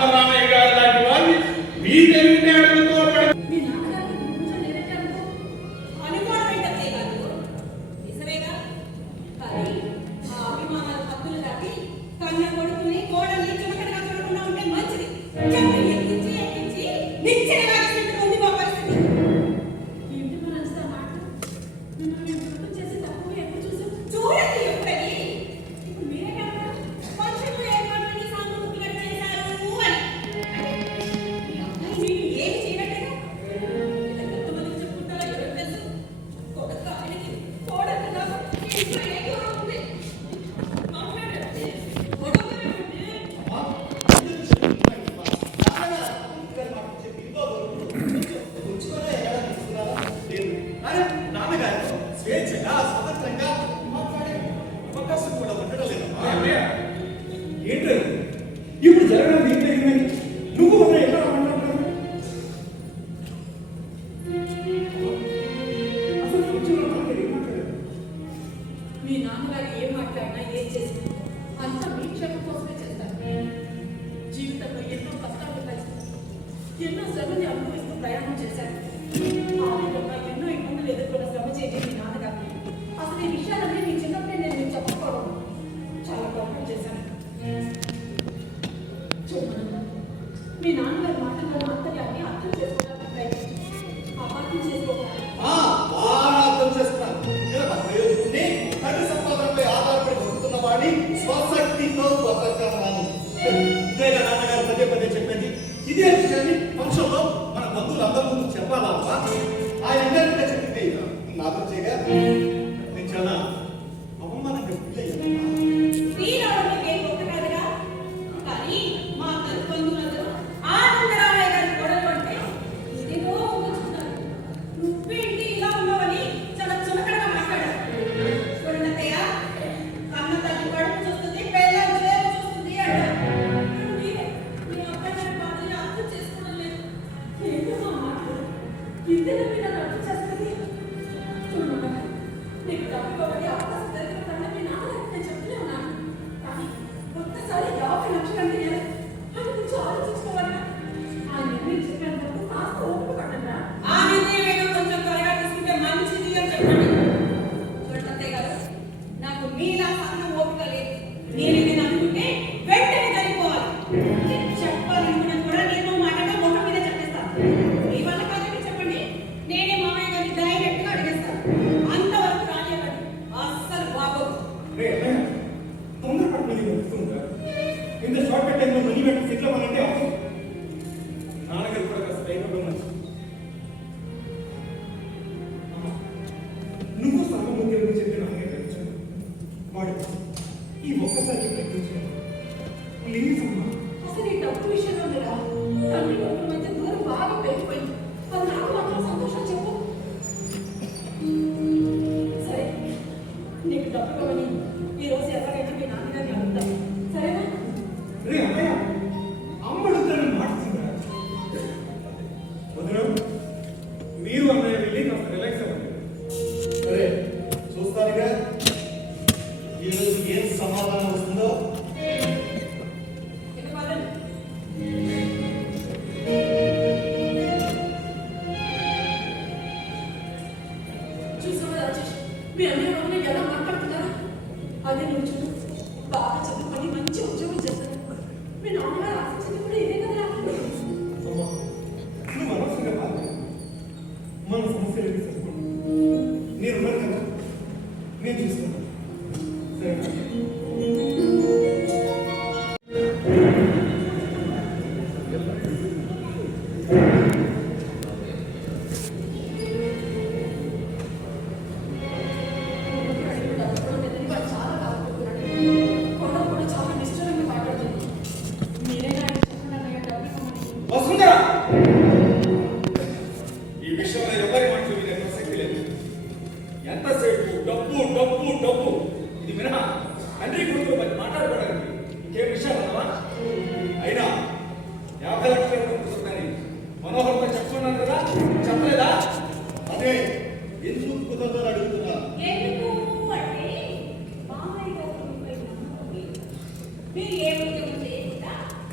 ఆనందరామయ్య గారు లాంటి వారిని మీ తెలివితేటలతో ఇప్పుడు జరగడం ఏంటంటే నువ్వు ఎక్కడ మాట్లాడుతున్నావు? మీ నాన్నగారు ఏం మాట్లాడినా ఏం చేసినా అంతా మీ క్షేమం కోసమే చేస్తారు. జీవితంలో ఎన్నో కష్టాలు కలిసి ఎన్నో శ్రమని అనుభవిస్తూ ప్రయాణం చేశారు. ఎన్నో ఇబ్బందులు ఎదుర్కొన్న శ్రమ చేసి మీ నాన్నగారు అసలు ఈ విషయాలన్నీ మీ చిన్నప్పుడే నేను మీకు చెప్పకపోవడం చాలా గొప్ప చేశాను. మీ నాన్నగారి మాటల్లో ఆంతర్యాన్ని అర్థం చేసుకోవడానికి ప్రయత్నించి అపార్థం చేసుకోవాలి. అర్థం చేస్తున్నాను. తండ్రి సంపాదనపై ఆధారపడి బతుకుతున్న వాడిని స్వశక్తితో బతకాలని ఇదేగా నాన్నగారు పదే పదే చెప్పేది. ఇదే విషయాన్ని ఫంక్షన్ లో మన బంధువులు అందరి ముందు చెప్పాలా? ఆయన అందరికీ చెప్పింది నాతో చేయగా నేను చాలా అవమానంగా ఫీల్ అయ్యాను. ఇంత షార్ట్ టైంలో మనీ పెట్టి సెటిల్ అవ్వాలంటే నాన్నగారు కూడా కాస్త టైం ఇవ్వడం మంచిది. నువ్వు సానుభూతి అని చెప్పి నాన్నగారు ప్రయత్నించాను. వాడు ఈ ఒక్కసారి ప్రయత్నించాను. ప్లీజ్ అమ్మా. అసలు ఈ డబ్బు విషయంలో తండ్రి కొడుకుల మధ్య దూరం బాగా పెరిగిపోయింది. అది నాకు మాత్రం సంతోషం చెప్పు. సరే, నీకు డబ్బు ఇవ్వని ఈరోజు ఎలాగైనా మీ నాన్నగారిని అడుగుతాను. సరేనా? రే అమ్మయ్య, అమ్మడుతాను మాట్లాడుతున్నారు. వదిన, మీరు అన్నయ్య వెళ్ళి కాస్త రిలాక్స్ అవ్వండి. సరే, చూస్తారుగా ఈరోజు ఏం సమాధానం వస్తుందో. చూసావా రాజేష్, మీ అన్నయ్య వదిన ఎలా మాట్లాడుతున్నారు? అదే నువ్వు చూడు, బాగా చదువుకొని మంచి ఉద్యోగం చేశారు. మీ నాన్నగారు ఆశించింది కూడా ఇదే కదా. నువ్వు అనవసరంగా బాధ మన సమస్యలు తెలుసుకోండి. నేను ఉన్నాను కదా, నేను చూసుకుంటాను. సరేనా? ఈ విషయంలో ఎవరి మాటలు వినే ప్రసక్తి లేదు. ఎంతసేపు డబ్బు డబ్బు డబ్బు, ఇది మినహా తండ్రి కొడుకు మాట్లాడుకోవడానికి ఇంకేం విషయాలు అన్నవా? అయినా 50 లక్షల రూపాయలు మనోహర్తో చెప్తున్నాను కదా, చెప్పలేదా? అదే ఎందుకు కుదరదని అడుగుతున్నా. మీరు ఏ ఉద్యోగం చేయకుండా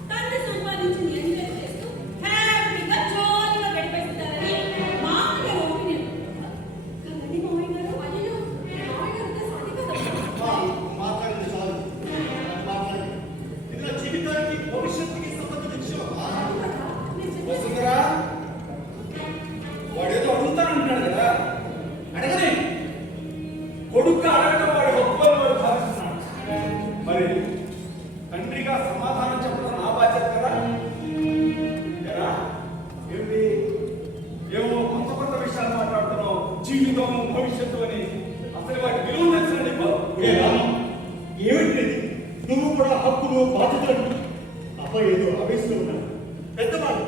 తండ్రి సంపాదించిన అబ్బాయి ఏదో ఆవేశంలో ఉన్నాడు. పెద్దవాడు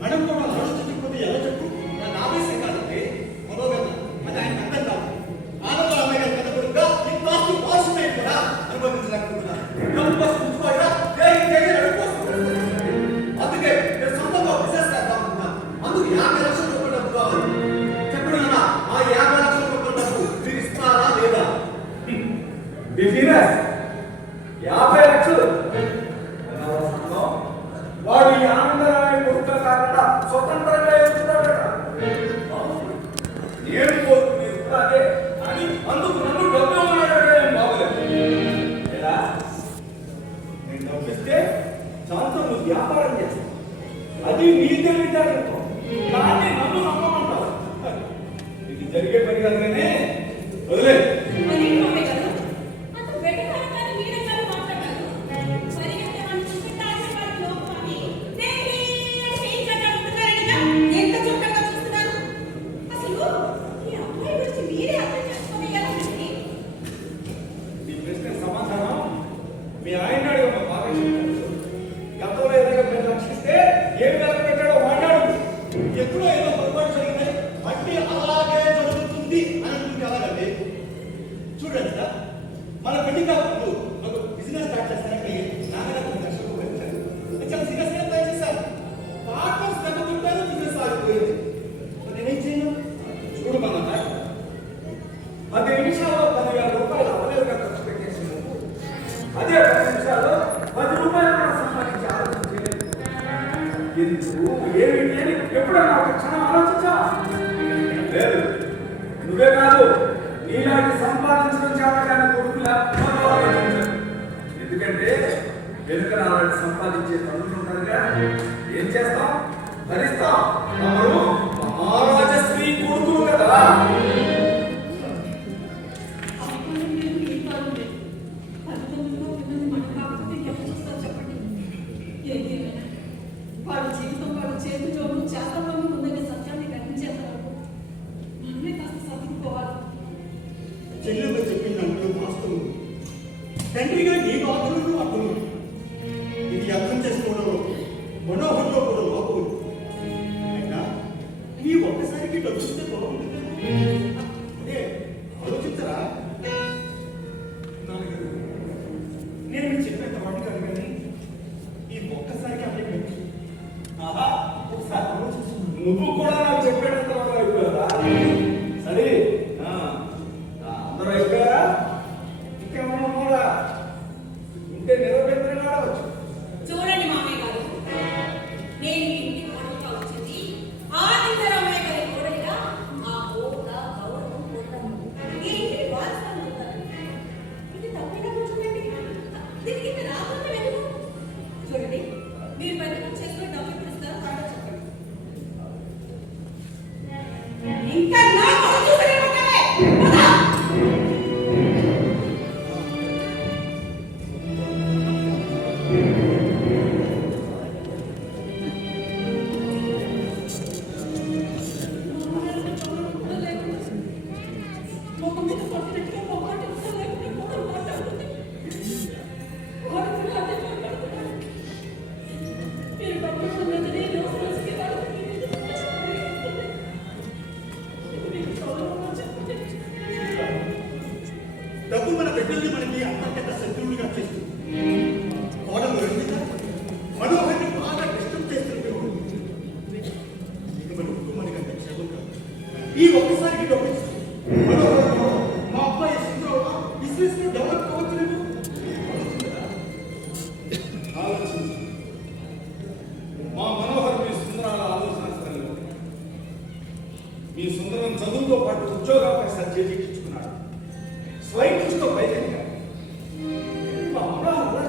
మనం కూడా ఆలోచించకపోతే ఎలా చెప్పు? నాకు ఆవేశం కాదంటే మనోవేదన, అది ఆయన అర్థం కాదు. ఆనంద అమ్మాయి గారి పెద్ద కొడుకుగా ఈ కాస్త వార్షిక కూడా అనుభవించలేకపోతున్నాను. అందుకే నేను సొంతంగా బిజినెస్ చేద్దామనుకున్నాను. అందుకు 50 లక్షల రూపాయలు డబ్బు కావాలి. చెప్పండి నాన్న, ఆ 50 లక్షల రూపాయల డబ్బు మీరు ఇస్తారా లేదా? బిజినెస్ 50 లక్షలు వాడు ఈ ఆనందరాయ కొడుకు కాకుండా స్వతంత్రంగా ఎదుగుతాడట. నేను కోరుకునేది అదే అని అందుకు నన్ను డబ్బు ఇవ్వడం ఏం బాగోలేదు. ఎలా? నేను డబ్బు ఇస్తే దాంతో నువ్వు వ్యాపారం చేస్తావు. అది నీ తెలివితేటలతో దాన్ని నన్ను నమ్మమంటావు. ఇది జరిగే పని కాదుగానే వదిలే. మరి మామయ్య గారు, అంత వెటకారంగానే వీరంగానే మాట్లాడారు. పరిగెత్తే మనం చూస్తుంటే ఆశీర్వాదం లోపం అని దేవి అని ఏం చక్కగా ఎంత చుట్టంగా చూస్తున్నారు. అసలు ఈ అమ్మాయి గురించి మీరే అర్థం చేసుకునే ఎలా ఉంది? ఈ ప్రశ్న సమాధానం మీ ఆయన అడిగిన బాగా చెప్పారు. గతంలో ఏదైనా మీరు రక్షిస్తే ఏం వెనక పెట్టాడో వాడాడు. ఎప్పుడో ఏదో పొరపాటు జరిగిందని మళ్ళీ అలాగే జరుగుతుంది అని అనుకుంటే అలాగండి. చూడండి సార్, మన పెళ్లి కాకుండా ఒక బిజినెస్ స్టార్ట్ చేస్తానంటే నాన్నగారు 10 లక్షల రూపాయలు ఇచ్చారు. నేను చాలా సీరియస్గా ట్రై చేశాను. పార్ట్నర్స్ తగ్గుతుంటారు, బిజినెస్ ఆగిపోయింది. మరి నేనేం చేయను? చూడు మన 10 నిమిషాల్లో 10,000 రూపాయలు అవలేదుగా ఖర్చు పెట్టేసినందుకు అదే 10 నిమిషాల్లో 10 రూపాయలు మనం సంపాదించే ఆలోచన చేయలేదు. ఎందుకు ఏమిటి అని ఎప్పుడన్నా ఒక క్షణం ఆలోచించా? లేదు, నువ్వే కాదు నీలాంటి సంపాదించడం చేతగానే కొడుకులా ఆలోచించారు. ఎందుకంటే వెనుక నాలాంటి సంపాదించే పనులు ఉంటారుగా. ఏం చేస్తాం? భరిస్తాం. తమరు మహారాజశ్రీ కొడుకులు కదా. అప్పుడు మీరు ఈ కాలం లేదు. 19లో ఉన్నది మన కాకపోతే ఎవరు చూస్తారు చెప్పండి? ఏదేమైనా వాడి జీవితం వాడి చేతిలోనూ చేతల్లోనూ ఉందనే సత్యాన్ని గ్రహించేంత వరకు మనమే కాస్త సర్దుకోవాలి. చెల్లెమ్మ చెప్పిన దాంట్లో వాస్తవం. తండ్రిగా నీ బాధలను అర్థం ఇది అర్థం చేసుకోవడంలో మనోహరంలో కూడా లోపం ఉంది. అయినా నీ ఒక్కసారికి డబ్బు ఇస్తే బాగుంటుంది. అదే ఆలోచించరా? నాన్నగారు, నేను మీకు చెప్పినంత వాటి కాదు కానీ ఈ ఒక్కసారికి అదే మంచి. ఆహా, ఒకసారి ఆలోచిస్తున్నాను. నువ్వు కూడా నాకు చెప్పేటంత అయిపోయారా? సరే, అందరూ అయిపోయారా? ఇంకేమన్నా ఉన్నారా? ఉంటే నిలబెట్టని ఆడవచ్చు. చూడండి మామయ్య గారు, నేను ఇంటికి కోడలుగా వచ్చింది ఆదిత్యరామయ్య గారి కోడలిగా ఆ హోదా గౌరవం పొందాను. ఈ ఇంటికి వారసురాలు అవుతాను. ఇది తప్పేలా కూర్చోండి. దీనికి ఇంత రాకుండా ఎందుకు? చూడండి, మీరు పెద్దగా చేసుకుని డబ్బు ఎప్పుడు ఇస్తారో త్వరగా చెప్పండి. ఇంకా నా మొహం చూస్తూనే ఉంటావే? పద! మొహం మీద కొట్టినట్టుగా మొహమాట కూడా లేకుండా కూడా మాట్లాడుతుంది. వాడు కూడా అదే మాట్లాడుతున్నాడు. మీరు డబ్బులు ఉన్నదని రోజు రోజుకి వాళ్ళకి మీకు గౌరవంగా చెప్పండి. డబ్బు మన బిడ్డల్ని మనకి అంతకంత శత్రువులుగా చేస్తుంది. కోడలు ఎందుకు మనోహరిని బాగా డిస్టర్బ్ చేస్తుంటే ఇది మన కుటుంబానికి అంత క్షేమం కాదు. ఈ ఒక్కసారికి డబ్బు ఇస్తుంది. మనోహర్ మా అబ్బాయి సుందరరావు బిజినెస్ లో డెవలప్ కావచ్చు. ఆలోచించు. మా మనోహర్ మీ సుందరాల ఆలోచన స్థలంలో మీ సుందరం చదువుతో పాటు ఉద్యోగావకాశాలు చేజిక్కించుకున్నాడు. స్వయం కృషితో పైకి మా మనోహర్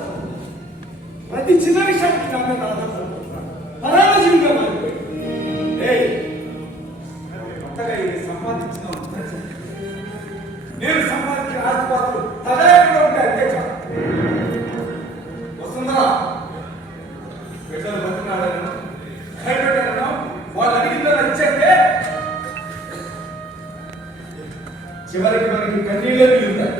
ప్రతి చిన్న విషయానికి నా మీద ఆధారపడుతున్నాడు. పరాణ జీవిగా మారిపోయింది. కొత్తగా ఇది సంపాదించిన నేను సంపాదించిన ఆస్తిపాతులు తదాయంగా ఉంటే అంతే చాలు. వస్తుందా? ప్రజలు బతున్నాడను భయపెట్టాను. వాళ్ళు అడిగిందో ఇచ్చేస్తే చివరికి మనకి కన్నీళ్ళే మిగులుతాయి.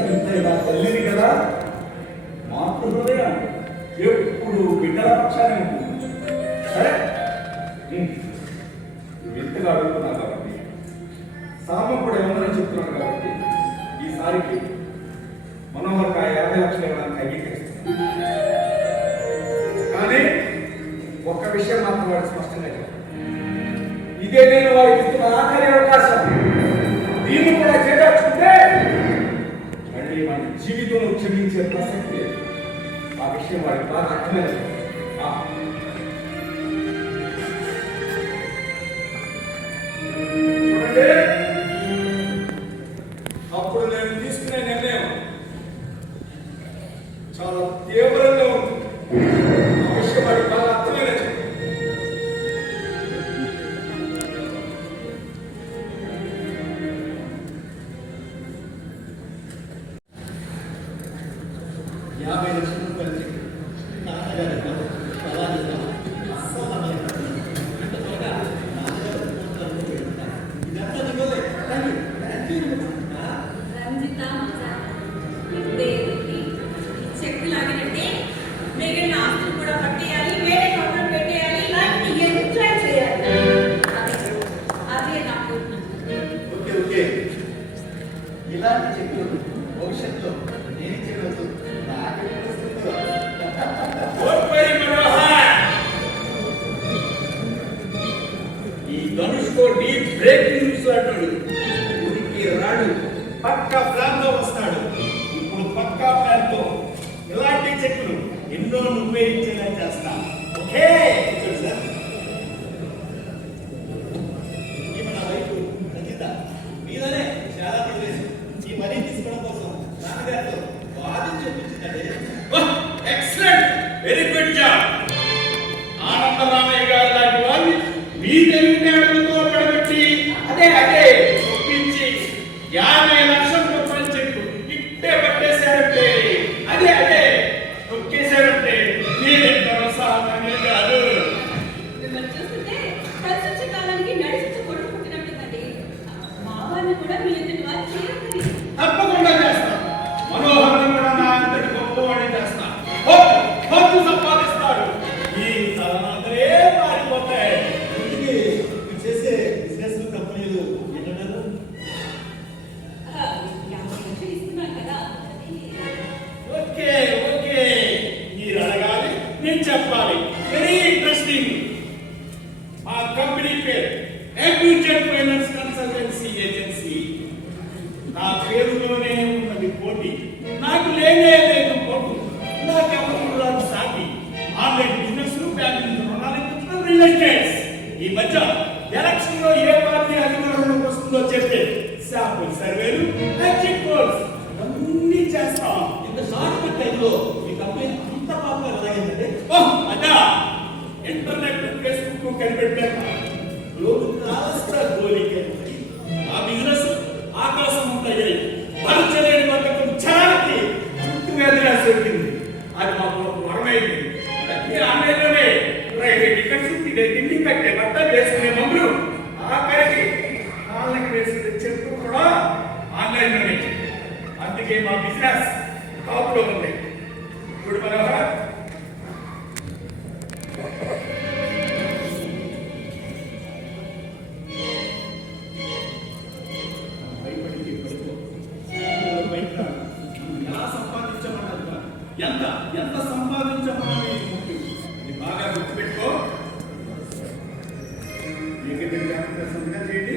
ఎంతైనా తల్లిని కదా, మాతృ హృదయం ఎప్పుడు బిడ్డల పక్షానే ఉంటుంది. సరే, వింతగా అడుగుతున్నా కాబట్టి, సామకుడు ఏమన్నా చెప్తున్నాడు కాబట్టి, ఈసారికి మనోహర్ 50 లక్షలు ఇవ్వడానికి అంగీకరిస్తున్నాను. కానీ ఒక్క విషయం మాత్రం వాడు స్పష్టంగా చెప్పాడు. ఇదే నేను వారికి ఇస్తున్న ఆఖరి అవకాశం. దీన్ని కూడా చేదర్చుకుంటే మళ్ళీ మన జీవితంలో క్షమించే ప్రసక్తి లేదు. ఆ విషయం వారికి బాగా అర్థమైంది. చూడండి, అప్పుడు నేను తీసుకునే నిర్ణయం చాలా తీవ్రంగా ఉంది. ఆ విషయం వారికి బాగా అర్థమైనది. రంజిత మజా ఇప్పుడేంటి చెక్కు లాగినట్టే మిగిలిన ఆస్తులు కూడా పట్టేయాలి, వేరే కౌంటర్ పెట్టేయాలి, ఇలాంటి ఎంజాయ్ చేయాలి. అదే నా కోరిక. ఓకే ఓకే, ఇలాంటి చెట్లు భవిష్యత్తులో నేను చేయవచ్చు. నాకు ఈ ధనుష్కో డీప్ బ్రేకింగ్ న్యూస్ అంటాడు. ఉనికి రాడు, పక్కా ప్లాన్ తో వస్తాడు. ఇప్పుడు పక్కా ప్లాన్ తో ఇలాంటి చెక్కులు ఎన్నో నువ్వే ఇచ్చేలా చేస్తా. ఓకే సార్, ఈమె నా వైపు రచిత మీదనే చాలా తెలియదు. ఈ మనీ తీసుకోవడం కోసం నాన్నగారితో వాదించి చూపించిందండి. Excellent, very good job. Anandaramayya garu లాంటి వాళ్ళు మీ తెలివితేటలతో పడబెట్టి అదే ఒప్పించి 50 లక్షల రూపాయల చెక్కు ఇట్టే పట్టేశారంటే, అదే నొక్కేశారంటే మీరెంతో సామాన్యం కాదు. మిమ్మల్ని చూస్తుంటే కలిసి వచ్చే కాలానికి నడిచి కొడుకు పుట్టినట్టుందండి. మా వారిని కూడా మీ ఎదుటి వారు చేయాలి. తప్పకుండా చేస్తాం. మనోహరం కూడా నా అంతటి గొప్పవాడిని చేస్తా. హక్కు సంపాదిస్తాడు. ఈ తలనాథరే మారిపోతాయి. ఇంటికి మీరు చేసే బిజినెస్ కంపెనీలు ఏంటన్నారు? 50 లక్షలు ఇస్తున్నాను కదా. ఓకే మీరు అడగాలి, నేను చెప్పాలి. Very interesting. మా కంపెనీ పేరు అక్యూజెట్ ఫైనాన్స్ కన్సల్టెన్సీ ఏజెన్సీ. నా పేరులోనే ఉన్నది పోటీ. నాకు లేదు పోటీ. నాకు ఎవరు సాటి. ఆన్లైన్ బిజినెస్, బ్యాంక్ రుణాలు, రియల్ ఎస్టేట్స్. ఈ మధ్య ఎలక్షన్ లో ఏ పార్టీ అధికారంలోకి వస్తుందో చెప్పే శాంపుల్ సర్వేలు, ఎగ్జిట్ పోల్స్ అన్నీ చేస్తాం. ఇంత షార్ట్ టైంలో మీ కంపెనీ అంత పాపులర్ ఎలాగైందంటే అదా ఇంటర్నెట్, ఫేస్బుక్ కనిపెట్టాక రోజు కాస్త గోలికే ఆ బిజినెస్ ఆకాశం ఉంటాయి. భరించలేని బతకం జనానికి చుట్టూ వేదన దొరికింది. అది మాకు వరమైంది. ఆన్లైన్లోనే ప్రైవేట్ టికెట్స్, తిండి కట్టే బట్ట వేసుకునే మందులు, ఆఖరికి కాళ్ళకి వేసుకునే చెట్టు కూడా ఆన్లైన్లోనే. అందుకే మా బిజినెస్ టాప్లో ఉంది. ఇప్పుడు మనోహర్, ఎలా సంపాదించమన్నది కాదు, ఎంత సంపాదించమన్నది ముఖ్యం. ఇది బాగా గుర్తుపెట్టుకో. సంతకం చేయండి.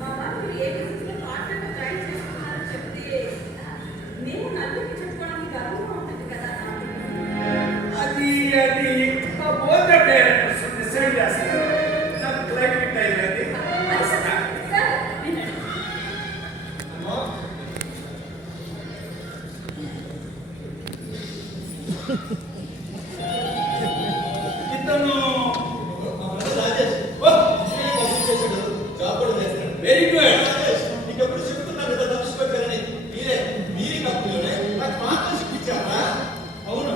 మా వారు మీరు ఏ బిజినెస్లో పార్ట్నర్గా జాయిన్ చేసుకున్నారో చెప్తే నేను నలుగురికి చెప్పుకోవడానికి గర్వంగా ఉంటుంది కదా. అది మా బోర్డ్ ఆఫ్ డైరెక్టర్స్ డిసైడ్ చేస్తారు. నాకు క్లైమేట్ అయింది. సార్ వినండి. అతను మా brother రాజేష్ కంప్లీట్ చేశాడు, జాబ్ కూడా చేస్తాడు. Very good. రాజేష్, నీకు ఎప్పుడు చెప్తున్నాను కదా దక్ష పెట్టారని. మీరే కంపెనీలోనే నాకు పార్ట్నర్షిప్ ఇచ్చారా? అవును.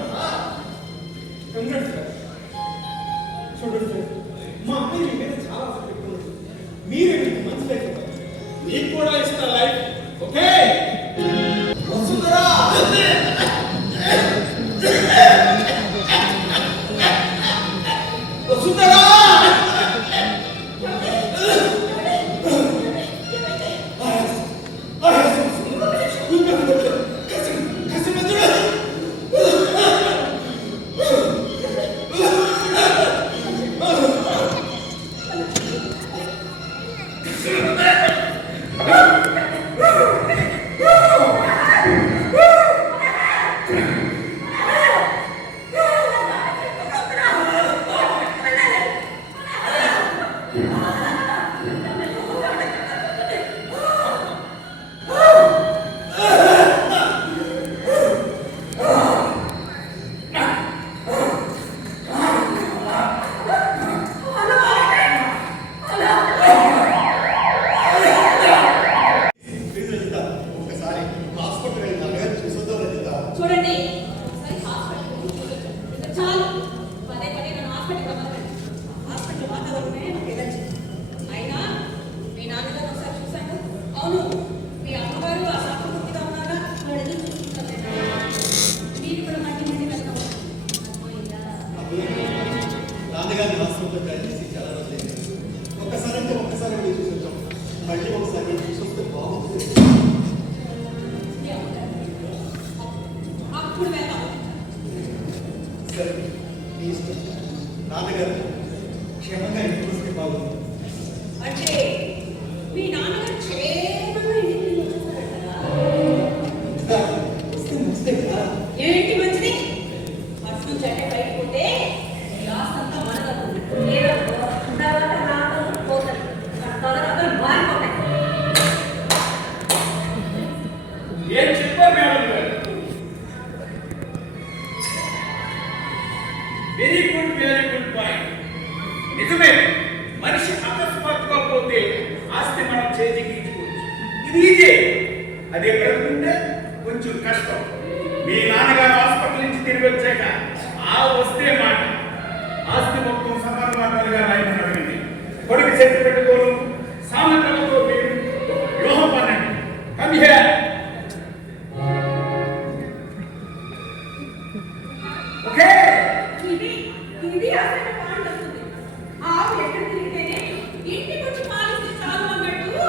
Congrats sir. చూడండి సార్, మా అమ్మాయి మీ మీద చాలా ఆసక్తి పెట్టుకుంది. మీరే మీకు మంచి లైఫ్ ఇవ్వాలి. నీకు కూడా ఇస్తా life. Okay Vasundhara! Vasundhara! Please Rajitha, ఒక్కసారి హాస్పిటల్ వెళ్ళి నాన్నగారు చూసొద్దాం రజిత. చూడండి ఒకసారి హాస్పిటల్ ఇంకా చాలు. పదే పదే నన్ను హాస్పిటల్ రమ్మనండి. హాస్పిటల్ వాతావరణమే నాకు ఎలర్జీ. అయినా మీ నాన్నగారు ఒకసారి చూశాను. అవును, మీ అమ్మగారు ఆ సాకుగా ఉన్నారా? వాడు ఎదురు చూసుకుంటారు. మీరు కూడా మధ్య మధ్య వెళ్తాం. నాన్నగారిని హాస్పిటల్ జాయిన్ చేసి చాలా రోజులైంది. ఒక్కసారి అంటే ఒక్కసారి వెళ్ళి చూసొచ్చాం. మళ్ళీ ఒకసారి వెళ్ళి చూసొస్తే బాగుంటుంది. మీ అమ్మగారు అప్పుడు వెళ్తాం. సరే, మీ ఇష్టం. నాన్నగారు క్షేమంగా ఇంటికి వస్తే బాగుంది. అంటే మీ నాన్నగారు క్షేమంగా ఇంటికి వచ్చేస్తారట కదా? వస్తే మంచిదే కదా. ఏంటి మంచిది? అటు నుంచి అంటే బయటకు పోతే ఈ ఆస్తి అంతా మనదవుతుంది. లేదనుకో తర్వాత నాకు పోతుంది. తర్వాత మారిపోతాయి. ఏం చెప్పారు మేడం గారు? Very good point. నిజమే, మనిషి అకస్మాత్తుగా పోతే ఆస్తి మనం చేజిక్కించుకోవచ్చు. ఇది ఈజీ. అదే బ్రతుకుంటే కొంచెం కష్టం. మీ నాన్నగారు హాస్పిటల్ నుంచి తిరిగి వచ్చాక ఆ వస్తే మాట ఆస్తి మొత్తం సమాన వాటాలుగా రాయమని అడగండి. కొడుకు చేతి పెట్టుకోను సామెతలతో మీరు వ్యూహం పనండి. Come here. ఓకే ఇది అసలు పాయింట్ వస్తుంది. ఆవు ఎక్కడ తిరిగితేనే ఇంటికి వచ్చి పాలిస్తే చాలు అన్నట్టు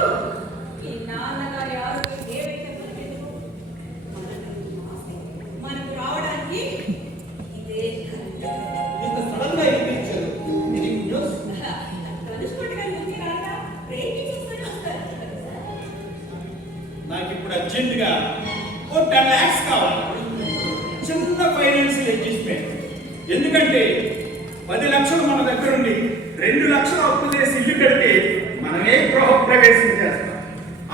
ఈ నాన్నగారి ఆరోగ్యం ఏవైతే మనకెందుకు మనకు రావడానికి ఇదే ఇంత సడన్ గా ఇచ్చారు. ఇది న్యూస్. కలుసుకుంటే కానీ వచ్చి రాక రేటింగ్ చూసుకొని వస్తారు. నాకు ఇప్పుడు అర్జెంటుగా ఓ 10 lakhs కావాలి. చిన్న ఫైనాన్షియల్ అడ్జస్ట్మెంట్. ఎందుకంటే 10 లక్షలు మన దగ్గర ఉండి 2 లక్షలు అప్పు చేసి ఇల్లు కడితే మనమే గృహప్రవేశం చేస్తాం.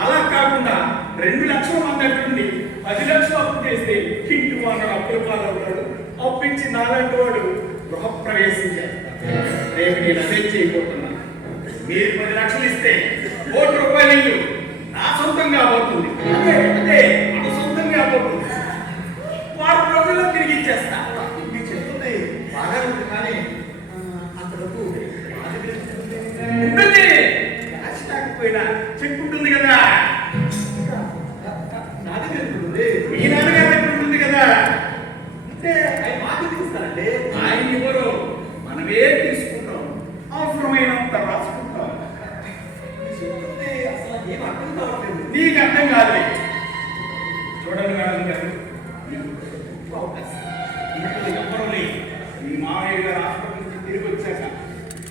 అలా కాకుండా 2 లక్షలు మన దగ్గర ఉండి 10 లక్షలు అప్పు చేస్తే ఇంటి వాడు అప్పుల పాలవుతాడు. అప్పించి నాలాంటి వాడు గృహప్రవేశం చేస్తాడు. రేపు నేను అదే చేయబోతున్నాను. మీరు 10 లక్షలు ఇస్తే ₹1,00,000 ఇల్లు నా సొంతంగా పోతుంది. అదే మన సొంతంగా పోతుంది. వారం రోజుల్లో తిరిగి ఇచ్చేస్తా. మీరు చెప్తుంది బాగా ఉంది, కానీ అంతవరకు ఉంటుంది. క్యాష్ లేకపోయినా చెక్ ఉంటుంది కదా. నా దగ్గర ఉంటుంది. మీ నాన్నగారి దగ్గర ఉంటుంది కదా. అంటే ఆయన మాకు తీస్తారండి. ఆయన ఎవరు? మనమే తీసుకుంటాం. అవసరమైనంత రాసుకుంటాం. చెప్తుంది అసలు ఏం అర్థం కావట్లేదు. నీకు అర్థం కాదులే. చూడండి మేడం గారు, ఇంట్లో ఎవ్వరూ లేదు. మీ మామయ్య గారు హాస్పిటల్ నుంచి తిరిగి వచ్చాక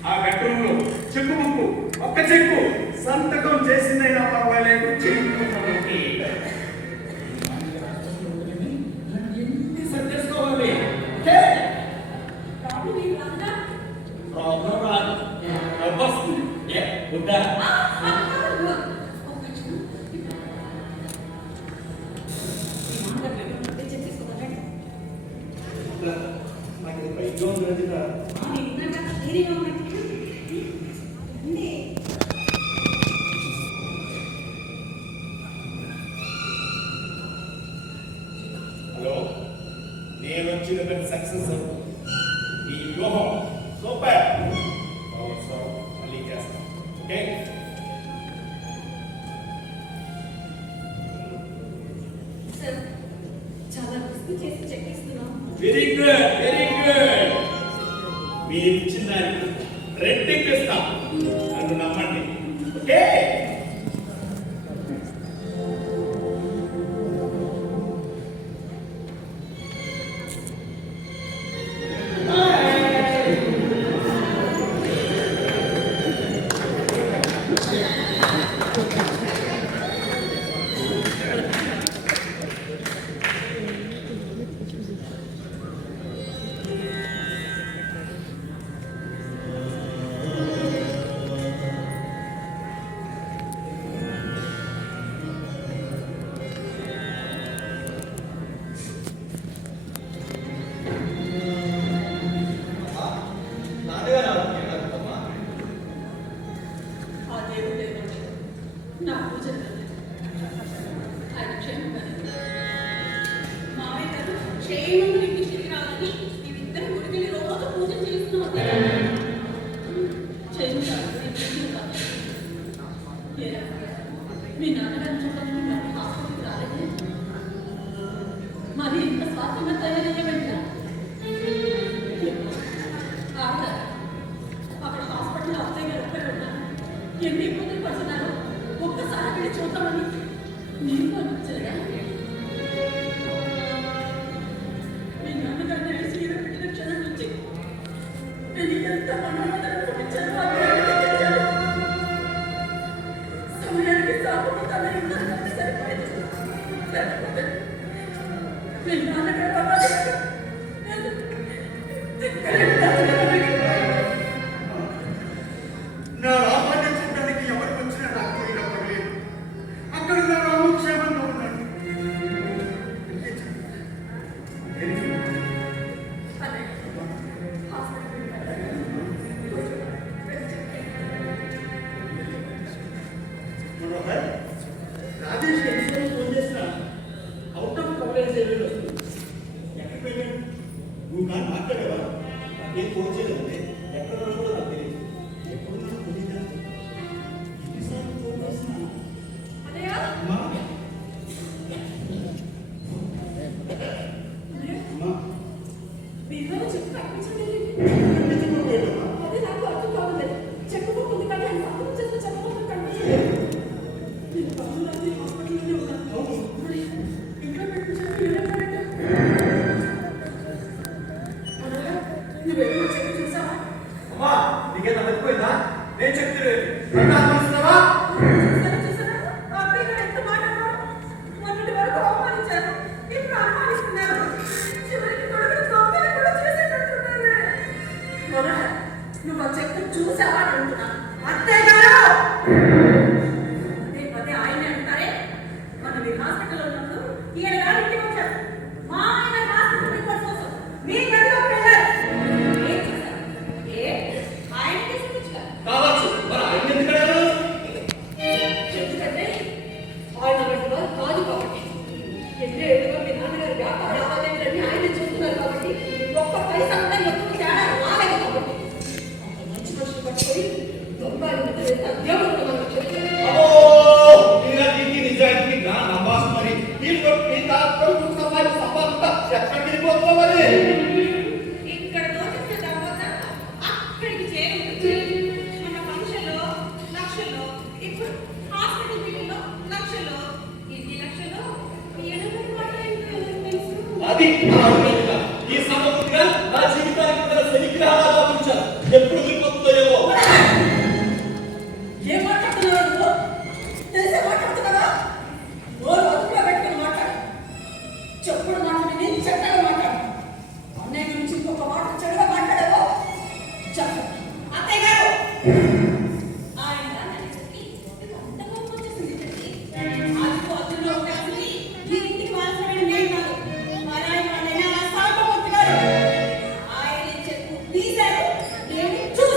ఆ బెడ్రూమ్ లో చెక్కు బుక్కు ఒక్క చెక్కు సంతకం చేసిందైనా పర్వాలేదు. చెక్కు ఎన్ని సర్దేసుకోవాలి. ఓకే, ప్రాబ్లం ఏం రాదా? ప్రాబ్లం రాదు. డబ్బు వస్తుంది. ఏ వద్దా? నాకు ఇది పైగా ఉంది రజిత. నేను ధైర్యంగా ఉన్నట్టు ఉంది. హలో, నేను వచ్చిన పని సక్సెస్ ఈ వ్యూహం సూపర్. మళ్ళీ చేస్తాం. ఓకే, సార్ చాలా రిస్క్ చేసి చెక్ ఇస్తున్నాం. Very good, very good. మీరు ఇచ్చిన దానికి రెట్టింపు ఇస్తాం, నన్ను నమ్మండి. ఓకే, నాన్నగారు ఆరోగ్యం ఎలా ఉందమ్మా? ఆ దేవుడే నా పూజ ఆయన క్షేమంగా మామయ్య గారు క్షేమంగా ఇంటికి తిరిగి రావాలని మేమిద్దరం గుడికి రోజు పూజ చేస్తున్నాం. మీ నాన్నగారిని చూడడానికి మరి హాస్పిటల్కి రాలేదు. మరి ఇంత స్వార్థంగా తయారయ్యేవంట. ఆడతారా అక్కడ హాస్పిటల్లో అత్తయ్య గారు ఒక్కరే ఉన్నారు. ఎన్ని ఇబ్బందులు పడుతున్నారు. ఒక్కసారి వెళ్ళి చూద్దామని నేను అనిపించలేదా? మీ నాన్నగారిని వేసి ఈర పెట్టిన క్షణం నుంచి నేను ఎంత మనోవేదన చూపించాను. సమయానికి సాగుతూ తన ఇంట్లో సరిపోయింది. లేకపోతే మీ నాన్నగారు అవ్వాలి. నా రామాన్ని చూడడానికి ఎవరికి వచ్చినా నాకు పోయినా పడలేదు. అక్కడ నా రాము క్షేమంగా ఉన్నాడు. అదే హాస్పిటల్కి మనోహర్, రాజేష్ ఎన్నిసార్లు ఫోన్ చేసినా అవుట్ ఆఫ్ కవరేజ్ ఏరియాలో వస్తుంది. ఎక్కడికి పోయినాడు? నువ్వు కానీ మాట్లాడేవా? ఏం ఫోన్ చేయలేదంటే ఎక్కడ ఉన్నాడో కూడా నాకు తెలియదు. ఎక్కడున్నాడో తెలీదా? ఎన్నిసార్లు ఫోన్ చేసినా అదయ్య అమ్మా అమ్మా మీరు చెప్పి కనిపించలేదు. ఎక్కడికి అదే నాకు అర్థం కావట్లేదు. చెప్పుకోకుండా కానీ ఆయన పక్కన చేస్తే చెప్పకుండా కనిపించలేదు. నేను పక్కన హాస్పిటల్లోనే ఉన్నాను. మరి ఇంట్లో పెట్టి చెప్పి వెళ్ళారంటే నువ్వేమో చెప్పి చూసావా? అమ్మా, నీకేనా తప్పిపోయిందా? నేను చెప్తలేదు. అనుమానిస్తున్నావా? చూసారా? ఆ అబ్బాయి గారు ఎంత మాట అన్నాడు. మొన్నటి వరకు అవమానించారు. ఇప్పుడు అనుమానిస్తున్నారు. చివరికి కొడుకుని దొంగని కూడా చేసేటట్టున్నారు. మనోహర్, నువ్వు ఆ చెట్టు చూసావా అని అంటున్నా. అత్తయ్య గారు పదే ఆయనే అంటారే. మన మీరు హాస్పిటల్లో ఉన్నప్పుడు ఈయన గారు ఇంటికి వచ్చారు. మా ఆయన హాస్పిటల్ రిపోర్ట్ కోసం మీ గదిలోకి వెళ్ళారు. ఏం చేశారు? ఏ ఆయన తీసుకొచ్చుగా కావచ్చు. మరి ఆయన ఎందుకు అడిగారు? ఎందుకంటే ఆయన గట్టిగా కాదు కాబట్టి. ఎన్నేళ్ళుగా మీ నాన్నగారి వ్యాపార లావాదేవీలన్నీ ఆయన చూస్తున్నారు కాబట్టి. ఒక్క పైసా కూడా ఎక్కువ తేడా రాలేదు కాబట్టి. అంత మంచి మనుషులు పట్టుకొని దొంగలు వేస్తే దేవుడు మనకు చెప్తే అమ్మో, నిజానికి నిజానికి నా నమాజ్ మరి ఈ తాత్పర్యం సమాజ సంబంధ ఎక్కడికి వెళ్ళిపోతున్నావు మరి? ఇక్కడ దోచేసిన తర్వాత అక్కడికి చేరుకుంటుంది. మన ఫంక్షన్లో లక్షల్లో, ఇప్పుడు హాస్పిటల్ బిల్లులో లక్షల్లో, ఇన్ని లక్షల్లో ఎనభై తెలుసు. అది నా ఆలోచన. ఈ సమృద్ధిగా నా జీవితానికి ఉన్న శనిగ్రహాలు ఆలోచించాను. ఎప్పుడు వెళ్ళిపోతుందో ఏమో. ఏం మాట్లాడుతున్నావు నువ్వు? తెలిసే మాట్లాడుతున్నావా? నోరు అదుపులో పెట్టుకుని మాట్లాడు. చెప్పుడు మాట విని చెడ్డగా మాట్లాడు. అన్నయ్య గురించి ఇంకొక మాట చెడుగా మాట్లాడావో చెప్పు. అత్తయ్య గారు ఆయన నన్ను చెప్పి మీకు అంత కోపం వచ్చేసింది చెప్పి అదిగో అదులో కలిసి ఈ ఇంటికి వారసుడైన నేను కాదు, పరాయి వాళ్ళైన ఆ సాంబమూర్తి గారు. ఆయన చెప్పు తీశారు, నేను చూశాను.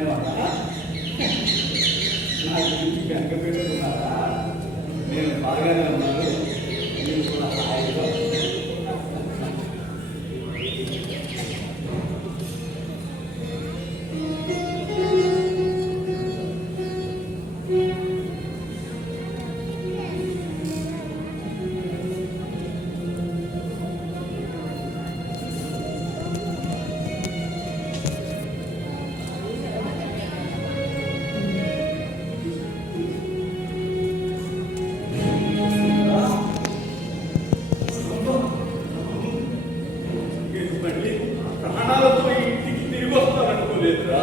ఏమన్నా? నా గురించి వెనక పెట్టుకున్నారా? నేను బాగానే ఉన్నాను, మీరు కూడా హాయిగా మళ్ళీ ప్రాణాలతో ఇంటికి తిరిగి వస్తాననుకోలేదురా.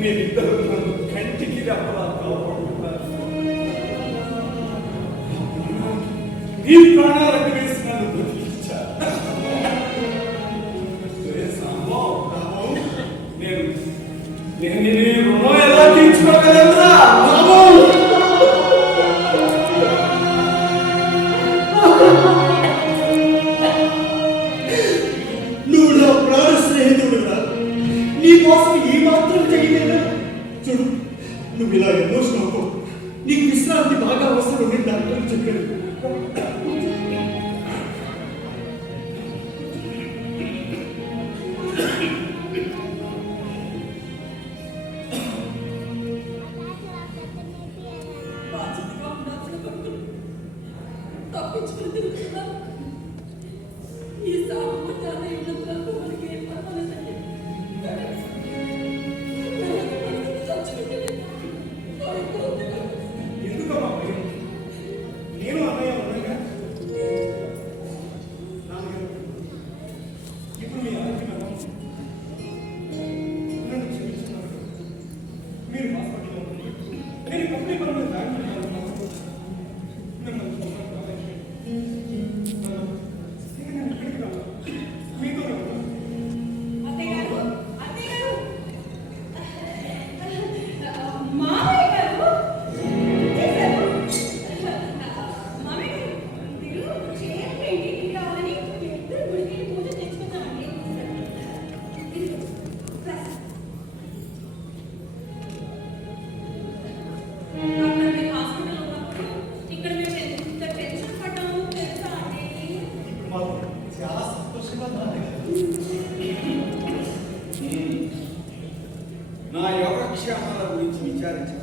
మీరిద్దరు నన్ను కంటికి రెప్పలా కాపాడుతున్నారు. ఈ ప్రాణాలకు వేసి నన్ను బతికించారు. నేను నీ రుణం ఎలా తీర్చుకోగలరా? నువ్వు నా ప్రాణ స్నేహితుడురా. నీ కోసం ఈ మాత్రం చేయలేదా? చూడు, నువ్వు ఇలా ఎమోషన్ అవ్వకు. నీకు విశ్రాంతి బాగా అవసరం డాక్టర్ చెప్పారు. బాధ్యతగా ఉండాల్సిన కొడుకులు తప్పించుకుని తిరుగుతున్నారు. ఈ సాగుపడ్డాన్ని ఉన్నంతవరకు మనకి ఏం పర్వాలేదండి. ఎందుకమ్మా భయం? నేను అన్నయ్య ఉన్నాగా. నాన్నగారు, ఇప్పుడు మీ ఆరోగ్యం ఎలా ఉంది? నన్ను క్షమించున్నారు. మీరు హాస్పిటల్లో ఉన్నారు. నేను కంపెనీ పనులు దాన్ని మీతో అత్తయ్య గారు, అత్తయ్య గారు, మామయ్య గారు, చేశారు. మామయ్య గారు, మీరు క్షేమంగా ఇంటికి రావాలని ఇద్దరు గుడికి పూజ తెచ్చుకున్నామండి. ఇదిగో, ప్రసాదం. డాక్టర్, మీరు హాస్పిటల్లో ఉన్నప్పుడు ఇక్కడ మేము ఎంత టెన్షన్ పడ్డామో తెలుసా అండి? ఇప్పుడు మాకు చాలా సంతోషంగా ఉంది. నా యోగక్షేమాల గురించి విచారించాను.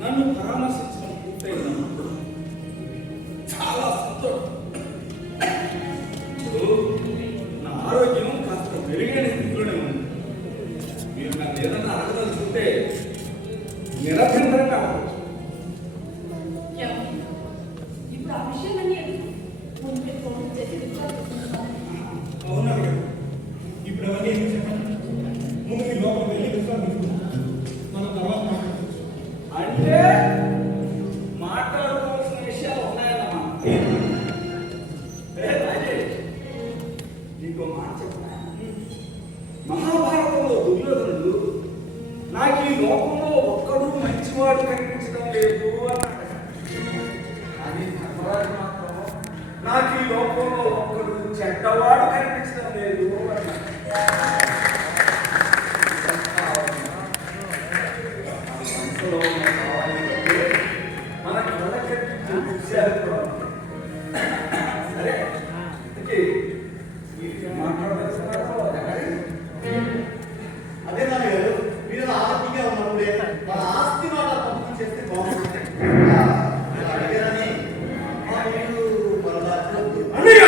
నన్ను పరామర్శించడం పూర్తయినప్పుడు చాలా సంతోషం. ఇప్పుడు నా ఆరోగ్యం కాస్త మెరుగైన స్థితిలోనే ఉంది. మీరు నన్ను ఏదన్నా అడగదలుచుకుంటే నిరభ్యంతరంగా అడగవచ్చు. ఇప్పుడు ఆ విషయాలన్నీ అడిగి ముందే ఫోన్ చేసి విచారిస్తున్నాను. అవునా కదా? ఇప్పుడు అవన్నీ ఏమి చెప్పండి. ముందు మీ లోపల వెళ్ళి విశ్రాంతిస్తున్నాం. మనం తర్వాత మాట్లాడుకోవచ్చు. అంటే మాట్లాడుకోవాల్సిన విషయాలు ఉన్నాయన్నమా. రాజేష్, నీకు మాట చెప్పనా? మహాభారతంలో దుర్యోధనుడు నాకు ఈ లోకంలో ఒక్కడు మంచివాడు కనిపించడం లేదు అన్నాడు. కానీ ధర్మరాజు మాత్రం నాకు ఈ లోకంలో ఒక్కడు చెడ్డవాడు కనిపించడం లేదు అన్నాడు. మనసులో ఉన్న భావాన్ని బట్టి మన కళ్ళ కనిపించే విషయాలు కూడా ఉన్నాయి. సరే, ఇంతకీ మీరు మాట్లాడాల్సిన అదే నాన్నగారు, మీరు ఆరోగ్యంగా ఉన్నప్పుడే మన ఆస్తి మాట పంపిణీ చేస్తే బాగుంటుంది. ఇలా అడిగారని మా మీరు మరలా చూడద్దు. అన్నయ్య!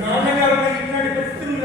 నాన్నగారు ఇట్లాంటి పరిస్థితులు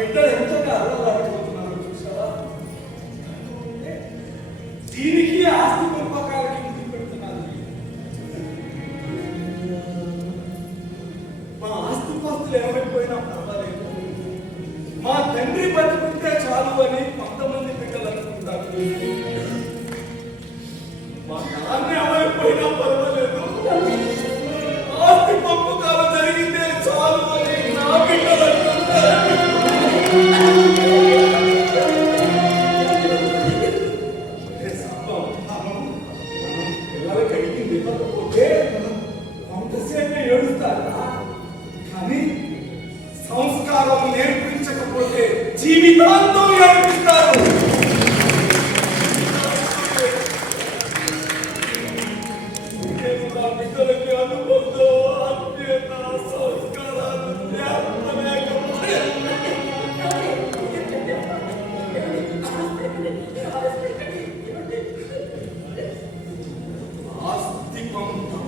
బిడ్డలు ఎంతగా అల్లలాడిపోతున్నారో చూసావా? దీనికి ఆస్తి పంపకాలకి ముందు పెడుతున్నారు. మా ఆస్తి పాస్తులు ఏమైపోయినా పర్వాలేదు, మా తండ్రి బతుకుంటే చాలు అని కొంతమంది బిడ్డలు అనుకుంటారు. మా నాన్న ఏమైపోయినా పర్వాలేదు, ఆస్తి పంపకాలు జరిగితే చాలు అని నా బిడ్డలు అనుకుంటారు. పిల్లలకి అడిగింది ఇవ్వకపోతే కొంతసేపే ఏడుస్తారా, కానీ సంస్కారం నేర్పించకపోతే జీవితాంతం ఏడిపిస్తారు. నేను నా బిడ్డలకి అనుబంధం, ఆత్మీయత, సంస్కారాలు నేర్పలేకపోయాను. ఆస్తి పంపకం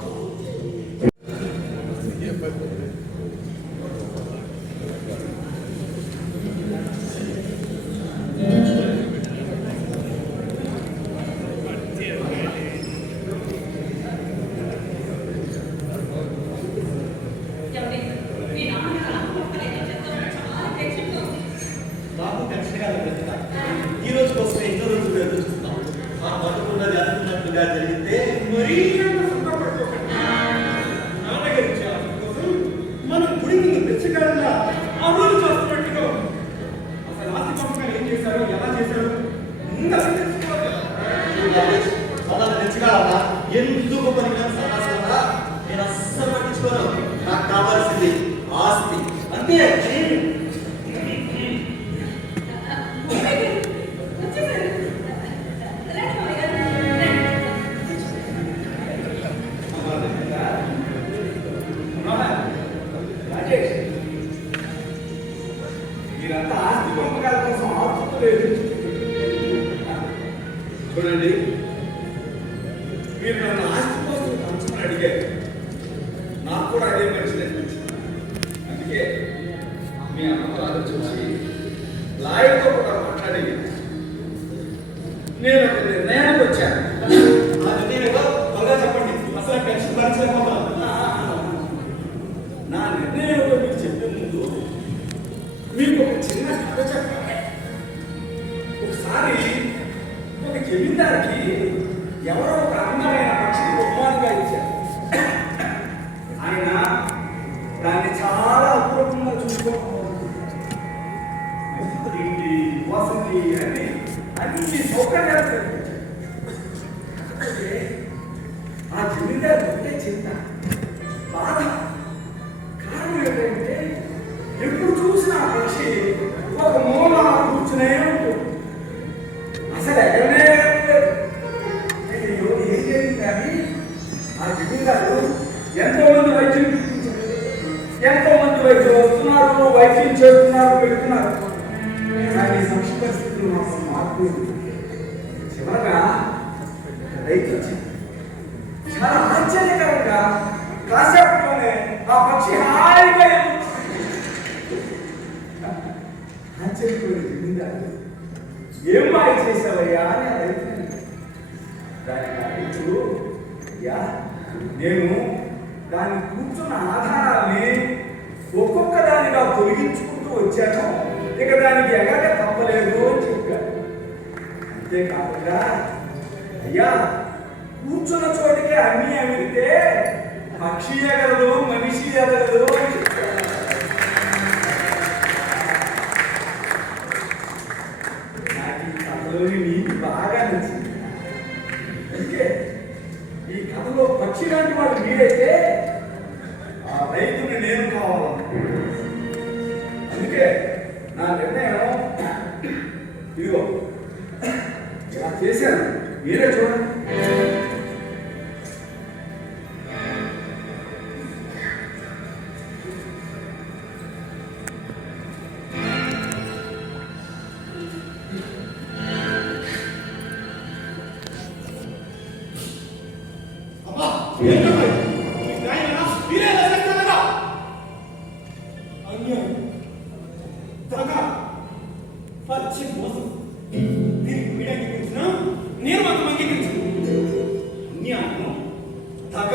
మీ నాన్న రాకపోతే ఏం చేద్దామని చాలా టెన్షన్గా ఉంది. నాకు టెన్షన్గా అనిపిస్తా. ఈ రోజు కోసం ఎన్నో రోజులు ఎదురు చూస్తున్నాం. ఆ బతుకున్నది అనుకున్నట్టుగా జరిగితే మరీ అంత సంతోషపడిపోకండి. నాన్నగారి విషయాల కోసం మనం గుడి ముందు తెచ్చగలరా ఆ రోజు చేస్తున్నట్టుగా ఉంది. అసలు ఆస్తి పంపకాలు ఏం చేశారు, ఎలా చేశారు ముందు అసలు తెలుసుకోవాలి కదా. సమాధానం తెచ్చుకోవాలా? ఎందుకు పనికిరాని సమాచారా? నేను అస్సలు పట్టించుకోను. నాకు కావాల్సింది ఆస్తి అంతే. వచ్చేసారు. రండి మామయ్య గారు, రండి. రాజేష్, మీరంతా ఆస్తి పంపకాల కోసం ఆపుతలేదు. చూడండి, మీరు నన్ను ఆస్తి కోసం పంచమని అడిగారు. నాకు కూడా అదే మంచిది అనిపించింది. అందుకే మీ అమ్మగారు చూసి లాయర్తో కూడా మాట్లాడి నేను ఒక నిర్ణయానికి వచ్చాను. అది నేనేదో త్వరగా చెప్పండి. అసలు టెన్షన్ భరించలేకపోతున్నాను. నా నిర్ణయంలో మీకు చెప్పే ముందు మీకు ఒక చిన్న కథ చెప్పాలి. ఒకసారి ఒక జమీందారికి ఎవరో ఒక అందమైన పక్షిని బహుమానంగా ఇచ్చారు. ఆయన దాన్ని చాలా అపూర్వంగా చూసుకోవాలి. తిండి, వసతి అని అన్ని సౌకర్యాలు కల్పించారు. కాకపోతే ఆ జమీందారు ఒకటే చింత, బాధ. కారణం ఏంటంటే ఎప్పుడు చూసినా ఆ పక్షి ఒక మూల కూర్చునే ఉంటుంది. అసలు ఎక్కడనే లేదు. అయ్యో, ఏం జరిగింది కానీ ఆ జమీందారు ఎంతో మంది వైద్యులు పిలిపించారు. ఎంతో మంది వైద్యులు వస్తున్నారు, వైద్యం చేస్తున్నారు, పెడుతున్నారు. కానీ సంక్షిప్త పరిస్థితులు మాకు మార్పు. చివరగా రైతు వచ్చింది. చాలా ఆశ్చర్యకరంగా కాసేపట్లోనే ఆ పక్షి హాయిగా ఆశ్చర్యపోయిన జమీందారు, ఏం మాయ చేశావయ్యా అని ఆ రైతు దానికి ఆ రైతు, అయ్యా, నేను దాన్ని కూర్చున్న ఆధారాల్ని ఒక్కొక్క దానిగా తొలగించుకుంటూ వచ్చాను. ఇక దానికి ఎగక తప్పలేదు అని చెప్పాడు. అంతేకాకుండా, అయ్యా, కూర్చున్న చోటికే అన్నీ అమిరితే పక్షి ఎగరదు, మనిషి ఎగరదు అని చెప్పాడు. నాకు ఈ కథలోని నీకు బాగా నచ్చింది. అందుకే ఈ కథలో పక్షి లాంటి వాడు మీరైతే ఆ రైతుని నేను కావాలనుకుంటున్నాను. అందుకే నా నిర్ణయం ఇదిగో ఇలా చేశాను, మీరే చూడండి. అమ్మా, ఏంటమ్మా ఇది? మీ నాయనా మీరే ఇలా చేస్తారా? అన్యాయం, దగ, పచ్చి మోసం. దీనికి వీడు అంగీకరించినా నేను మాత్రం అంగీకరించను. అన్యాయం, దగ,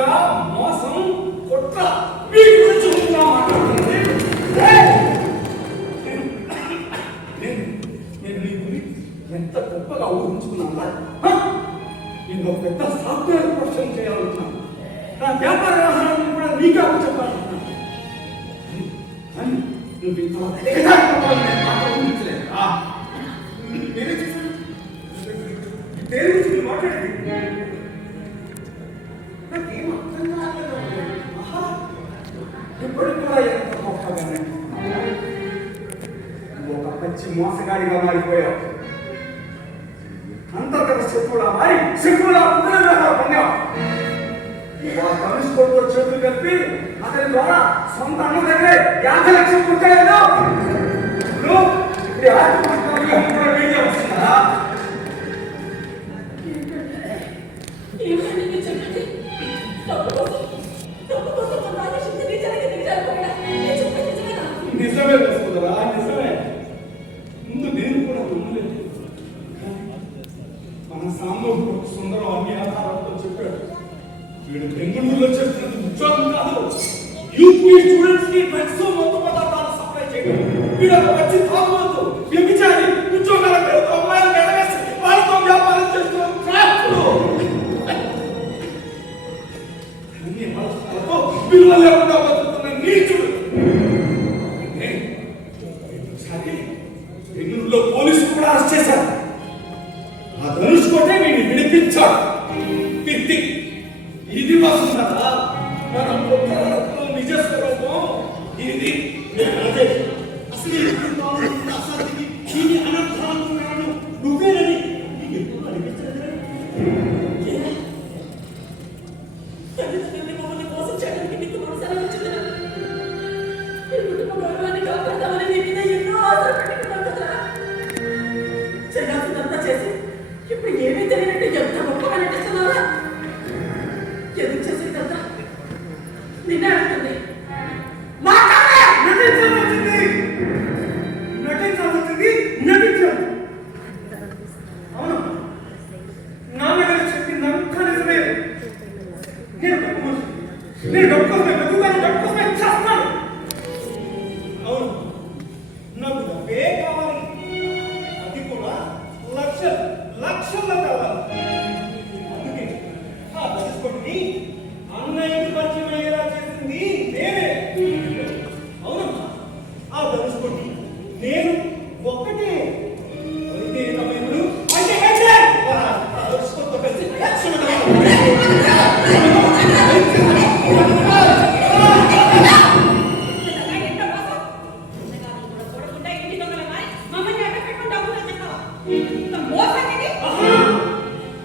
మోసం, కుట్ర వీటి గురించి ముందుగా మాట్లాడుతుంది. నేను నీ గురించి ఎంత గొప్పగా ఊహించుకున్నా. నేను ఒక పెద్ద సాఫ్ట్వేర్ ప్రొఫెషన్ చేయాలనుకున్నాను. నా వ్యాపార వ్యవహారాన్ని కూడా నీకే చెప్పాలనుకున్నాను. కానీ నువ్వు ఇంత ఊహించలేదు. నేనే చేశాను. దేని గురించి మీరు మాట్లాడేది నాకేం అర్థం కాలేదు. ఇప్పటికి కూడా ఎంత గొప్పగానే నువ్వు ఒక పచ్చి మోసగాడిగా మారిపోయావు. అంతర్గత శత్రువులా మారి శత్రువులా పొందావు. కలుసుకోవడంతో చేతులు కలిపి అతని ద్వారా సొంత అన్న దగ్గర 50 లక్షలు పుట్టాయో ఇప్పుడు వస్తుందా? ఏమండి మీరు చెప్పండి? డబ్బు కోసం మన రాజేశ్వరి నిజానికి దిగజారిపోయాడా? నేను చెప్పేది నిజమేనా? నిజమే వస్తుందా? నిజమే. ముందు నేను కూడా నమ్మలేదు. మన సాంబవు సుందరం అన్ని ఆధారాలతో చెప్పాడు. వీడు బెంగళూరులో చేస్తున్న ఉద్యోగం కాదు, యూపీ స్టూడెంట్స్ కి డ్రగ్స్ మొత్తం పదార్థాలు సప్లై చేయడం. వీడు ఒక వచ్చి తాగుబోతు వ్యభిచారి, ఉద్యోగాల పేరుతో అమ్మాయిలను ఎడవేసి వాళ్ళతో వ్యాపారం చేస్తున్న ట్రాప్లు. అన్ని అవసరాలతో విలువ లేకుండా బతుకుతున్న నీచుడు. బెంగళూరులో పోలీసులు కూడా అరెస్ట్ చేశారు. ఆ ధనుష్ కోటే వీడిని విడిపించాడు. ఇది వస్తుందా? మన నిజ స్వరూపం ఇది. అసలు అసాధ్యకి దీని అనర్థాలను నువ్వేనని నీకు ఎప్పుడు అనిపించలేదు. తల్లిదండ్రుల్ని మమ్మల్ని మోసం చేయడానికి మీకు మనసారా వచ్చిందా? ఈ కుటుంబ గౌరవాన్ని కాపాడతామని మీ మీద ఎన్నో ఆశలు పెట్టుకున్నాం కదా. చేయాల్సిందంతా చేసి ఇప్పుడు ఏమీ తెలియనట్టు ఎంత గొప్పగా నటిస్తున్నారా? ఎందుకు చేసేదంతా నిన్నే అడుగుతుంది. నటించాలి. అవును, నాన్నగారు చెప్పిందంతా నిజమే. నేను డబ్బు కోసమే బతుకుతాను, డబ్బు కోసమే చేస్తాను. అవును, నాకు డబ్బే కావాలి. అది కూడా లక్షల్లో కావాలి. అందుకే ఆ తెలుసుకొని అన్నయ్యకి పరిచయం అయ్యేలా చేసింది నేనే. అవునమ్మా, ఆ తెలుసుకొని నేను ఒక్కటే అయితే తమ్ముడు అయితే తెలుసుకొంతో కలిసి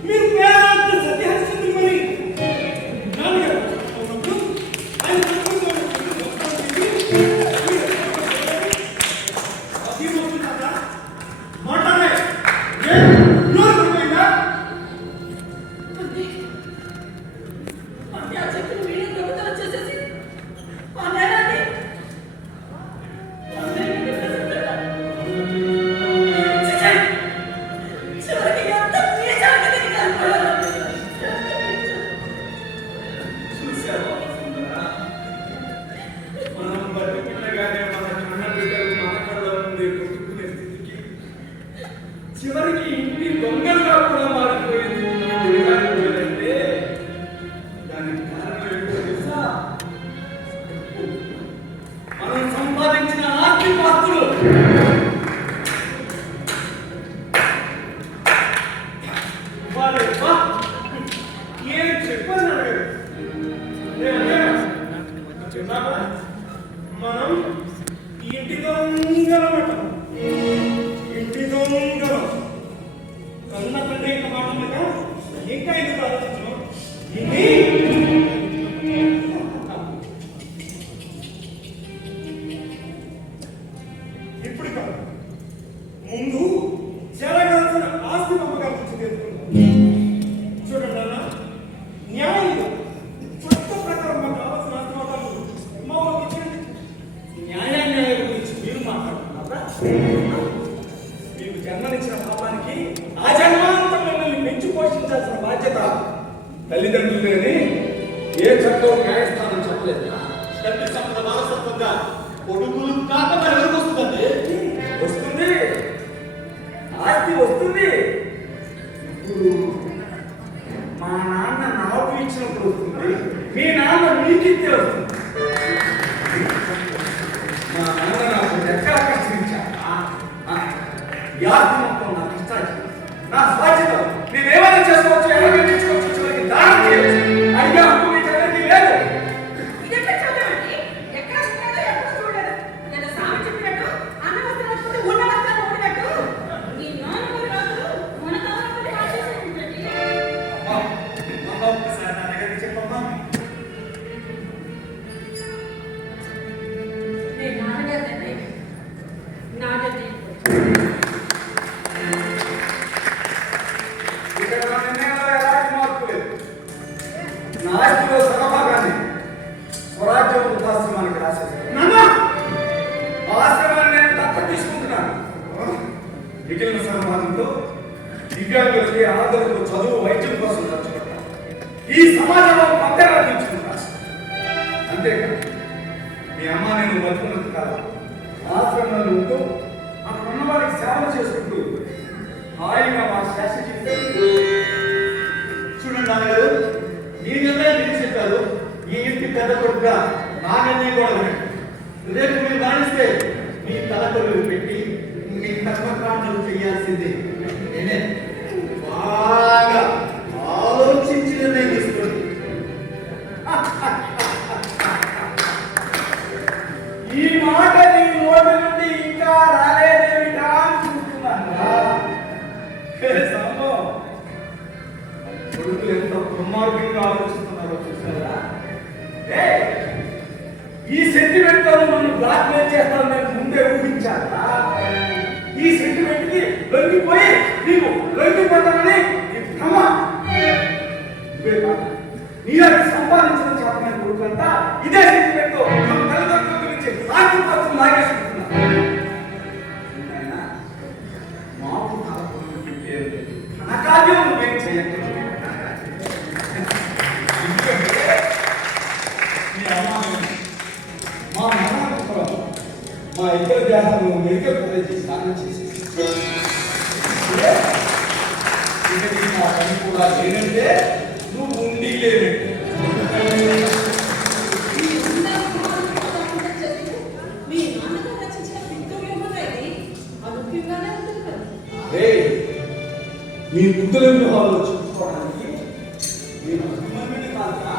మీరు పేద సత్యహరిస్తుంది. మరి నాన్నగారు అవునప్పుడు ఆయన మాట్లాడే అంటే ఆ చెక్కును వీడియో దొంగతనం చేసేసి ఆ నేరాన్ని చివరికి ఎంత నీచానికి దిగజారిపోయారు. చూశావా సుందరా? మనం బతుకుండగానే మన కన్న బిడ్డలు మన కళ్ళ ముందే కొట్టుకునే స్థితికి చివరికి ఇంటి దొంగలుగా కూడా మారిపోయింది. అంటే దానికి కారణం ఏంటో తెలుసా? మనం సంపాదించిన ఆస్తి పాస్తులు. ఏం చెప్పాను అడగదు. చెప్పామా? మనం ఇంటి దొంగలమాట. ఇంటి దొంగలం. కన్న తండ్రి మాట ఇంకా ఎందుకు ఆలోచించడం? ఇప్పుడు కాదు, ముందు జరగాల్సిన ఆస్తి పంపకాల గురించి తెలుసుకుందాం. చూడండి అన్న, న్యాయంగా చట్ట ప్రకారం మాకు కావాల్సిన ఆస్తి పంపకాలు మా వాళ్ళకి ఇచ్చేయండి. న్యాయం గురించి మీరు మాట్లాడుతున్నారా? మీ సంపాదించి ఆ జన్మాంతం మిమ్మల్ని పెంచి పోషించాల్సిన బాధ్యత తల్లిదండ్రులేని ఏ చట్టం న్యాయస్థానం చెప్పలేదు. తండ్రి సంపద వారసత్వంగా కొడుకులు కాక మరి ఎవరికి వస్తుందండి? వస్తుంది, ఆస్తి వస్తుంది. ఇప్పుడు మా నాన్న నాకు ఇచ్చినప్పుడు వస్తుంది, మీ నాన్న మీకిస్తే వస్తుంది. మా నాన్న నాకు ఎక్కడ కష్టించాడు. ఈ ఆస్తి మొత్తం నా కష్టాలు, నా బాధ్యత. నేనేమైనా చేసుకోవచ్చు, ఎవరైనా తెచ్చుకోవచ్చు, చివరికి దానం చేయవచ్చు. అడిగా హక్కు మీకు ఎవరికి లేదు. ఇదెక్కడ చదవండి? ఎక్కడ చూడలేదు, ఎక్కడ చూడలేదు. నేను సామె చెప్పినట్టు అన్న వస్త్రాలు ఉన్న వస్త్రాలు ఊడినట్టు ఈ నాన్నగారు రాజులు మన తలపతి రాసేసేంటండి. అమ్మా, ఒక్కసారి నాన్నగారికి చెప్పమ్మా. నేను నాన్నగారు నా నిర్ణయం ఇక్కడ నా నిర్ణయంలో ఎలాంటి మార్పు లేదు. నా ఆస్తిలో సగభాగాన్ని స్వరాజ్యం వృద్ధాశ్రమానికి రాసేసాను. నాన్న! ఆ ఆశ్రమాన్ని నేను దత్తత తీసుకుంటున్నాను. మిగిలిన సగభాగంతో దివ్యాంగులకి ఆదరణకు చదువు వైద్యం కోసం ఖర్చు పెడతాను. ఈ సమాజంలో పక్కన తీర్చుకుంటాను. అంతేకాదు మీ అమ్మ నేను బతుకున్నది కాదు, ఆశ్రమంలో ఉంటూ అక్కడ ఉన్న వారికి సేవ చేసుకుంటూ హాయిగా మా శాస్త్ర చూడండి నాన్నగారు, ఈ నిర్ణయం మీరు చెప్పారు. ఈ ఇంటి పెద్ద కొడుకుగా నా నిర్ణయం కూడా వినండి. రేపు మీరు రాణిస్తే మీ తలకొల్లు పెట్టి మీ కర్మకాండలు చేయాల్సిందే. నేనే బాగా ఆలోచించి నిర్ణయం తీసుకోండి. ఈ మాట నీ నోటి నుండి ఇంకా రాలేదేమిటా అని చూస్తున్నాను. సంభవం కొడుకులు ఎంత దుర్మార్గంగా ఆలోచిస్తున్నారో చూసారా? ఈ సెంటిమెంట్ తో నన్ను బ్లాక్ మెయిల్ చేస్తాను నేను ముందే ఊహించారా? ఈ సెంటిమెంట్ కి లొంగిపోయి నీకు లొంగిపోతానని ఈ భ్రమ. ఇవే కాదు, నీలాంటి సంపాదించిన చేతమైన కొడుకులంతా ఇదే సెంటిమెంట్ తో తమ తల్లిదండ్రుల గురించి ఆత్మహత్యలు లాగేసుకుంటున్నారు. మాకు తన కార్యం నువ్వేం చేయలేదు. మీ అమ్మాయి మా నాన్న మా ఇద్దరు దేహాలు మెడికల్ కాలేజీ స్నానం చేసి మా పని కూడా ఏంటంటే నువ్వు ఉండి లేనట్టు. ఈ ఉండాలని చేస్తూ మీ నాన్నగారు రచించిన పితృవ్యూహం ఇది అనుకూలంగానే ఉంటుంది కదా. మీ బుద్ధుల వ్యూహాల్లో చూసుకోవడానికి నేను అభిమానుని కాదా,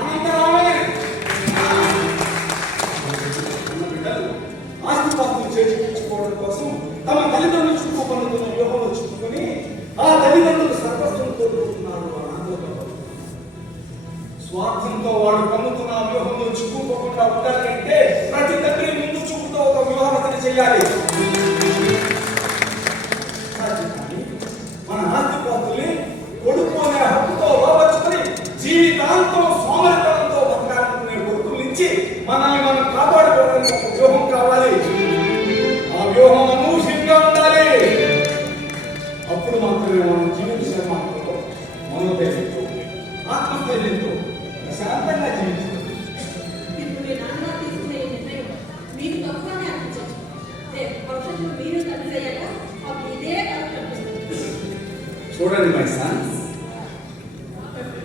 ఆనందరామే. ఉన్న బిడ్డలు ఆస్తిపాస్తులు చేర్చుకోవడం కోసం తమ తల్లిదండ్రులు చుట్టూ పన్నుతున్న వ్యూహంలో చుట్టుకొని ఆ తల్లిదండ్రులు సర్వస్వంతో పోతున్నారు. స్వార్థంతో వాడు పన్నుతున్న వ్యూహంలో చిక్కుకోకుండా ఉండాలంటే ప్రతి తండ్రి ముందు చూపుతో ఒక వ్యూహరచన చేయాలి. మన ఆస్తిపాస్తుల్ని కొడుకు అనే హక్కుతో లోపరుచుకొని జీవితాంతం సోమరితనంతో బతకాలనుకునే కొడుకుల నుంచి మనల్ని మనం కాపాడుకోవడానికి ఒక వ్యూహం కావాలి. ఆ వ్యూహం అనూహ్యంగా ఉండాలి. అప్పుడు మాత్రమే మనం జీవిత శ్రమంతో మనోధైర్యంతో ఆత్మస్థైర్యంతో ప్రశాంతంగా జీవించాలి. ఇప్పుడు మీ నాన్నగారు తీసుకునే ఈ నిర్ణయం మీకు తప్పుగానే అనిపించవచ్చు. భవిష్యత్తులో మీరు తండ్రి అయ్యాక అప్పుడు ఇదే కరెక్ట్ అనిపిస్తుంది. చూడండి మై సన్స్,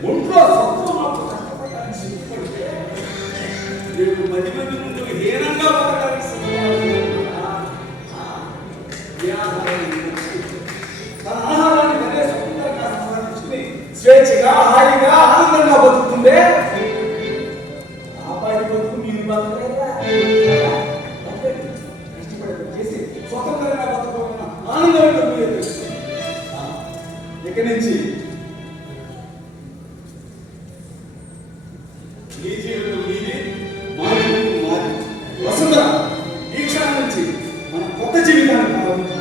ఒంట్లో సత్వం నాకు కష్టపడడానికి సిద్ధపడితే రేపు 10 మంది ముందు హీనంగా బతకడానికి సిద్ధపడుతున్నా. తన ఆహారాన్ని తనే స్వతంత్రంగా సంపాదించుకుని స్వేచ్ఛగా హాయిగా ఆనందంగా బతుకుతుందే ఆ పాటి బతుకు మీరు బతకలేదా? కష్టపడి చేసి స్వతంత్రంగా బతకకుండా ఆనందంగా మీరు ఇక్కడి నుంచి నీ జీవితం నీది, మా జీవితం మాది. వసుంధర, ఈ క్షణం నుంచి మనం కొత్త జీవితాన్ని ప్రారంభించాలి.